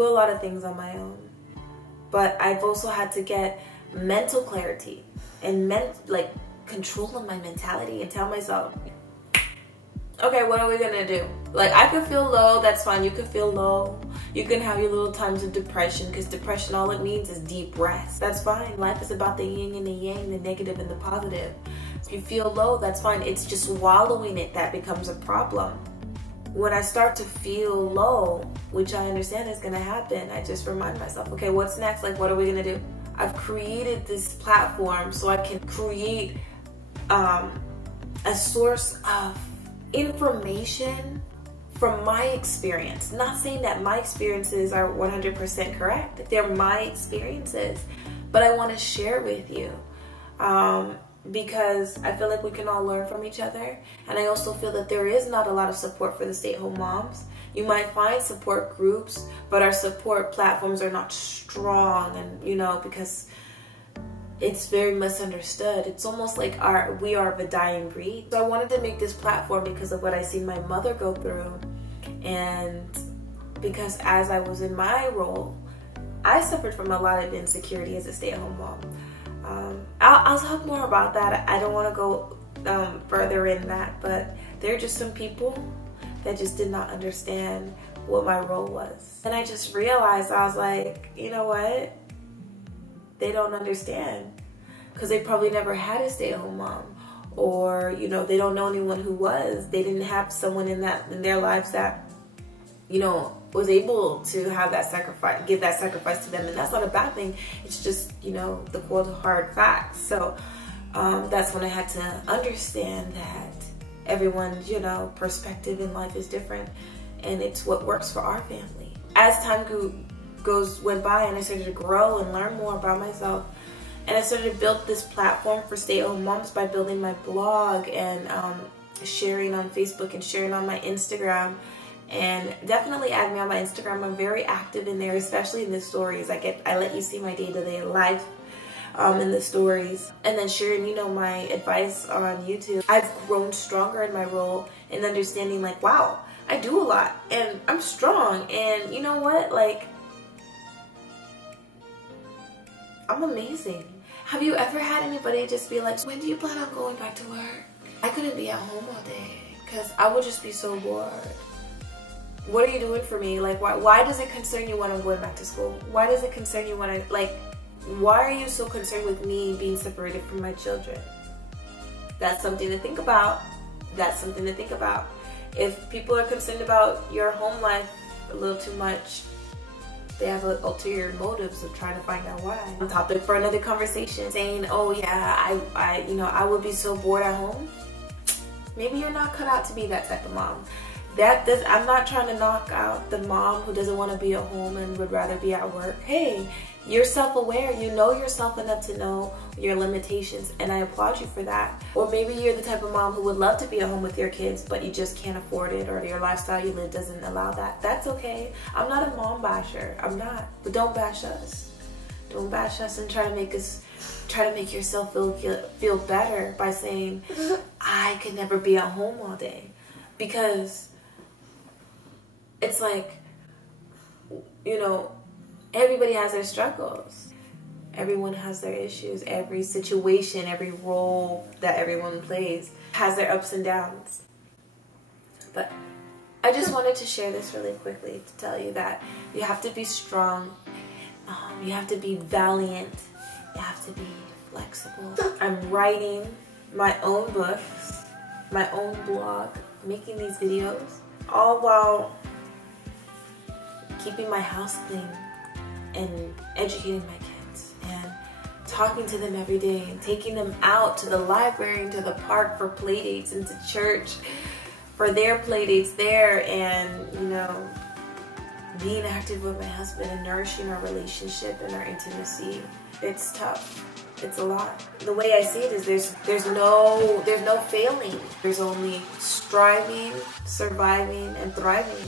do a lot of things on my own, but I've also had to get mental clarity and control of my mentality and tell myself, okay, what are we gonna do? Like, I could feel low, that's fine. You could feel low. You can have your little times of depression, because depression, all it means is deep rest. That's fine. Life is about the yin and the yang, the negative and the positive. If you feel low, that's fine. It's just wallowing it that becomes a problem. When I start to feel low, which I understand is gonna happen, I just remind myself, okay, what's next? Like, what are we gonna do? I've created this platform so I can create a source of information from my experience. Not saying that my experiences are 100% correct. They're my experiences, but I want to share with you because I feel like we can all learn from each other. And I also feel that there is not a lot of support for the stay-at-home moms. You might find support groups, but our support platforms are not strong, and because it's very misunderstood. It's almost like we are of a dying breed. So I wanted to make this platform because of what I seen my mother go through, and because as I was in my role, I suffered from a lot of insecurity as a stay-at-home mom. I'll talk more about that. I don't want to go further in that, but there are just some people that just did not understand what my role was. And I just realized, I was like, you know what? They don't understand, because they probably never had a stay-at-home mom, or they don't know anyone who was. They didn't have someone in their lives that was able to have that sacrifice, give that sacrifice to them. And that's not a bad thing. It's just the cold hard facts. So that's when I had to understand that everyone's perspective in life is different, and it's what works for our family. As time went by, and I started to grow and learn more about myself, and I started to build this platform for stay-at-home moms by building my blog and sharing on Facebook and sharing on my Instagram. And definitely add me on my Instagram. I'm very active in there, especially in the stories. I let you see my day-to-day life in the stories, and then sharing my advice on YouTube. I've grown stronger in my role and understanding, like, wow, I do a lot and I'm strong, and you know what, like, I'm amazing. Have you ever had anybody just be like, when do you plan on going back to work? I couldn't be at home all day because I would just be so bored. What are you doing for me? Like, why does it concern you when I'm going back to school? Why does it concern you when why are you so concerned with me being separated from my children? That's something to think about. That's something to think about. If people are concerned about your home life a little too much, they have ulterior motives of trying to find out why. On topic for another conversation, saying, oh yeah, I would be so bored at home. Maybe you're not cut out to be that type of mom. I'm not trying to knock out the mom who doesn't want to be at home and would rather be at work. Hey, you're self-aware. You know yourself enough to know your limitations, and I applaud you for that. Or maybe you're the type of mom who would love to be at home with your kids, but you just can't afford it, or your lifestyle you live doesn't allow that. That's okay. I'm not a mom basher. I'm not. But don't bash us. Don't bash us and try to make yourself feel better by saying, I could never be at home all day. Because it's like, everybody has their struggles. Everyone has their issues. Every situation, every role that everyone plays has their ups and downs. But I just wanted to share this really quickly to tell you that you have to be strong. You have to be valiant. You have to be flexible. I'm writing my own books, my own blog, making these videos, all while keeping my house clean and educating my kids and talking to them every day and taking them out to the library and to the park for play dates and to church for their play dates there, and being active with my husband and nourishing our relationship and our intimacy. It's tough. It's a lot. The way I see it is there's no failing. There's only striving, surviving, and thriving.